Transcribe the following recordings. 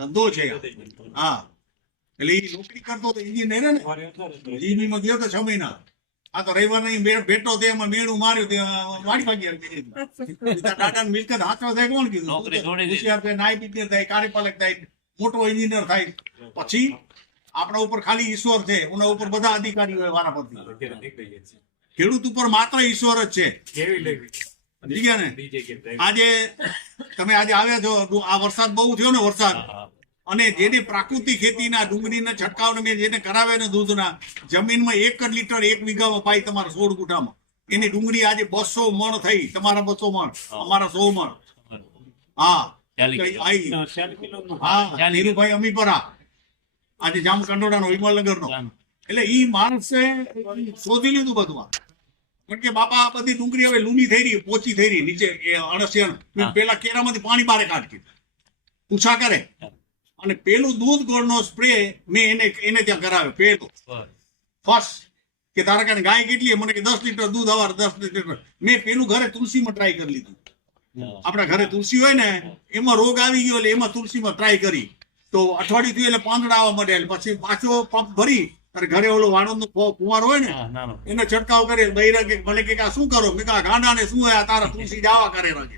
ધંધો છે હા. એટલે એ નોકરી કરતો તો ઇન્જિનિયર ને. ઇન્જિનિયરમાં ગયો તો છ મહિના. આ તો રવિવાર નહીં બેઠો તે એમાં મેળું માર્યું તે વાડી ભાગી દાદા મિલકત હાથમાં થાય કોણ કીધું? નોકરી છોડી દીધી. હોશિયાર થાય નાયબ ઇજનેર થાય કાર્યપાલક થાય મોટો ઇન્જિનિયર થાય. પછી આપણા ઉપર ખાલી ઈશ્વર છે. એના ઉપર બધા અધિકારીઓ હોય. વારા પરથી ખેડૂત ઉપર માત્ર ઈશ્વર જ છે. ને આજે તમે આજે આવ્યા છો આ વરસાદ બહુ થયો ને વરસાદ. અને જેને પ્રાકૃતિક ખેતીના ડુંગળીના છંટકાવ મેં જેને કરાવ્યા ને દૂધના જમીનમાં એક જ લીટર એક વીઘામાં પાઈ તમારા સોળ ગુઠામાં. એની ડુંગળી આજે બસો મણ થઈ તમારા બસો મણ અમારા સો મણ. હા. હા ધીરુભાઈ અમીપરા. આજે જામ કંડોળાનો વિમલનગરનો એટલે ઈ માણસે શોધી લીધું બધું આ. કારણ કે બાપા આ બધી ડુંગળી હવે લૂમી થઈ રહી પોચી થઈ રહી નીચે એ અણસિયાણ પેલા કેરામાંથી પાણી બારે કાઢી પૂછા કરે? અને પેલું દૂધ ગોળનો સ્પ્રે મેં એને એને ત્યાં કરાવ્યો પેલું ફર્સ્ટ કે તારા કારણે ગાય કેટલી મને કે દસ લીટર દૂધ અવાર દસ લીટર. મેં પેલું ઘરે તુલસીમાં ટ્રાય કરી લીધું. આપણા ઘરે તુલસી હોય ને એમાં રોગ આવી ગયો એટલે એમાં તુલસીમાં ટ્રાય કરી. તો અઠવાડિયું થયું એટલે પાંદડા આવવા મળે પછી પાછો પંપ ભરી અને ઘરે ઓલો વાણંદ નો કુંવાર હોય ને. એનો છંટકાવ કરે બૈરા કે મને કે આ શું કરો? મેં કહા ગાંડા ને શું આ તારા તુલસી જાવા કરે રાખે.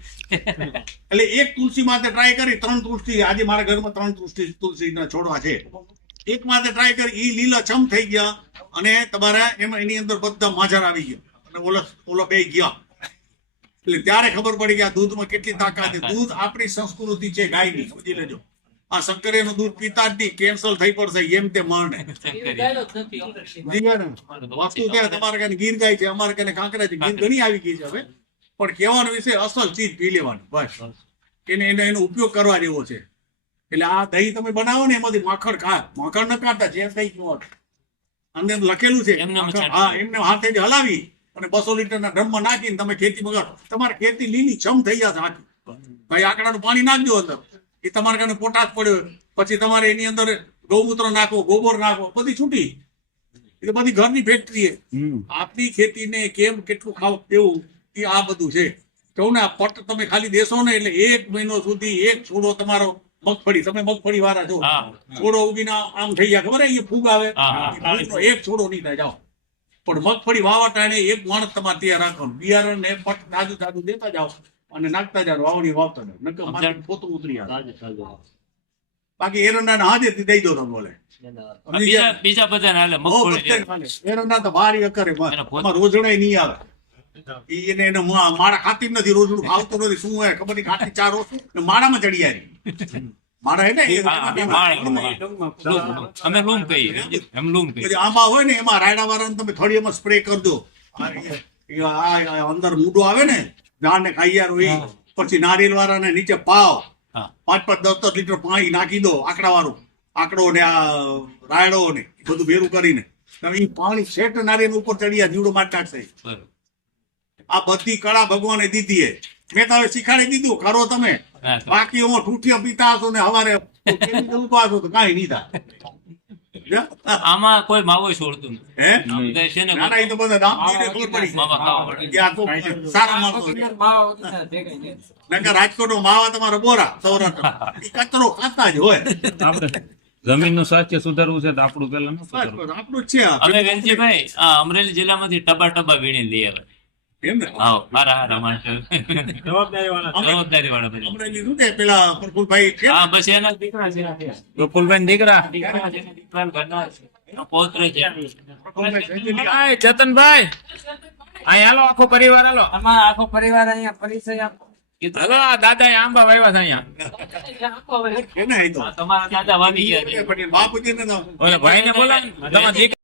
એટલે એક તુલસી માટે ટ્રાય કરી ત્રણ તુલસી. આજે મારા ઘરમાં ત્રણ તુલસી તુલસીના છોડવા છે. એક માટે ટ્રાય કરી એ લીલા છમ થઈ ગયા અને તમારે એમાં એની અંદર બધા માજર આવી ગયા. અને ઓલો ઓલો બે ગયા. એટલે ત્યારે ખબર પડી કે આ દૂધમાં કેટલી તાકાત છે. દૂધ આપણી સંસ્કૃતિ છે ગાયની સમજી લેજો. આ શંકરેનું દૂધ પીતા જ નહીં કેન્સલ થઈ પડશે એમ તે મરણે વસ્તુ ત્યાં તમારે કાને ગીર ગાય છે અમારે કાને કાંકરા છે ગીર ઘણી આવી ગઈ છે હવે. પણ કહેવાનો વિષય અસલ ચીજ પી લેવાની બસ. એને એને એનો ઉપયોગ કરવા જેવો છે. એટલે આ દહીં તમે બનાવો ને એમાંથી માખણ ખા માખણ ન કાઢતા જે કઈ કહો અંદર લખેલું છે હા એમને હાથે જ હલાવી અને બસો લીટરના ડ્રમમાં નાખીને તમે ખેતી બગાડો. તમારે ખેતી લીલી છમ થઈ જશે આખી. ભાઈ આકડાનું પાણી નાખજો અંદર. એ તમારે કારણે પોટાશ પડ્યો પછી તમારે એની અંદર ગૌમૂત્ર નાખો ગોબર નાખો બધી છૂટી. એટલે બધી ઘરની ફેક્ટરી આપની ખેતીને કેમ કેટલું ખાવ તેવું એ આ બધું છે. કહું ને આ પટ તમે ખાલી દેશો ને એટલે એક મહિનો સુધી એક છોડો તમારો મગફળી તમે મગફળી વાળા છો. છોડો ઉગીને આમ થઈ ગયા. ખબર એ ફૂગ આવે? એક છોડો નહીં થાય જાઓ. પણ મગફળી વાવા ટાણે એક માણસ તમારે ત્યાં રાખવાનું. બિયારણ ને પટ દાદુ દાદુ દેતા જાઓ. અને નાખતા જાઓ વાવણી વાવતા જાઓ. નકર માથે પોતું ઉતરી આવે. બાકી એરંડા ને હાજે દઈ દો તમે બોલે. બીજા બીજા બધા હાલે મગફળી એરંડા તો ભારી અકરે માં. એમાં રોજડાય નહીં આવે. એને એને મા- માળા ખાતી નથી રોજડું ખાવતું નથી. શું હોય? ખબર નહીં ખાતી ચારો ને માળામાં ચડી આવી. હે ને? હા, એમાં- માળા, એમાં- લૂમ. કહીએ. એમ લૂમ કહીએ. પછી હોય ને એમાં રાયડા વાળાને તમે થળીયામાં સ્પ્રે કરી દો. અંદર મૂડો આવે ને ને ખાઈ યાર હોય પછી નારિયેલ વાળાને નીચે પાવ. પાંચ પાંચ દસ દસ લીટર પાણી નાખી દો આકડા વાળું આકડો ને આ રાયડો ને બધું ભેરું કરીને. એ પાણી શેઠ નારિયેળ ઉપર ચડી જીવડો માર કાઢશે. આ બધી કળા ભગવાને દીધી હે મેં તો હવે શીખાડી દીધું કરો તમે. બાકી હું ઠૂઠિયા પીતા હશો ને હવારે હશો તો કાંઈ નહીં થાય. આમાં કોઈ માવો છોડતું નથી. છે ને ના ના એ તો બધા દામ દઈને પડી માવા તમારા બોરા સૌરાષ્ટ્ર કચરો ખાતા જ હોય. જમીન જમીનનું સ્વાસ્થ્ય સુધારવું છે તો આપણું પેલા ન આપણું જ છે અમે વેલજીભાઈ અમરેલી જિલ્લામાંથી ટબા ટબા વીણી લઈ આવે એમ ને? આવો હારા હારા માણસો. જવાબદારી વાળા બધા હમણાં લીધું તે પેલા પ્રફુલભાઈ છે? હા બસ એના દીકરા છે ગોકુલભાઈ દીકરા. દીકરા? છે દીકરા ઘરના છે. પૌત્ર છે. પ્રફુલભાઈ સંજયની આ હાય, જતનભાઈ અહીં હાલો આખો પરિવાર હાલો. આમાં આખો પરિવાર અહીંયા પરિચય આપો. હાલો દાદા આંબા વાવ્યા છે અહીંયા. તમારા દાદા વાવી ગયા છે. પટેલ બાપુજીને ભાઈ ને બોલા તમારા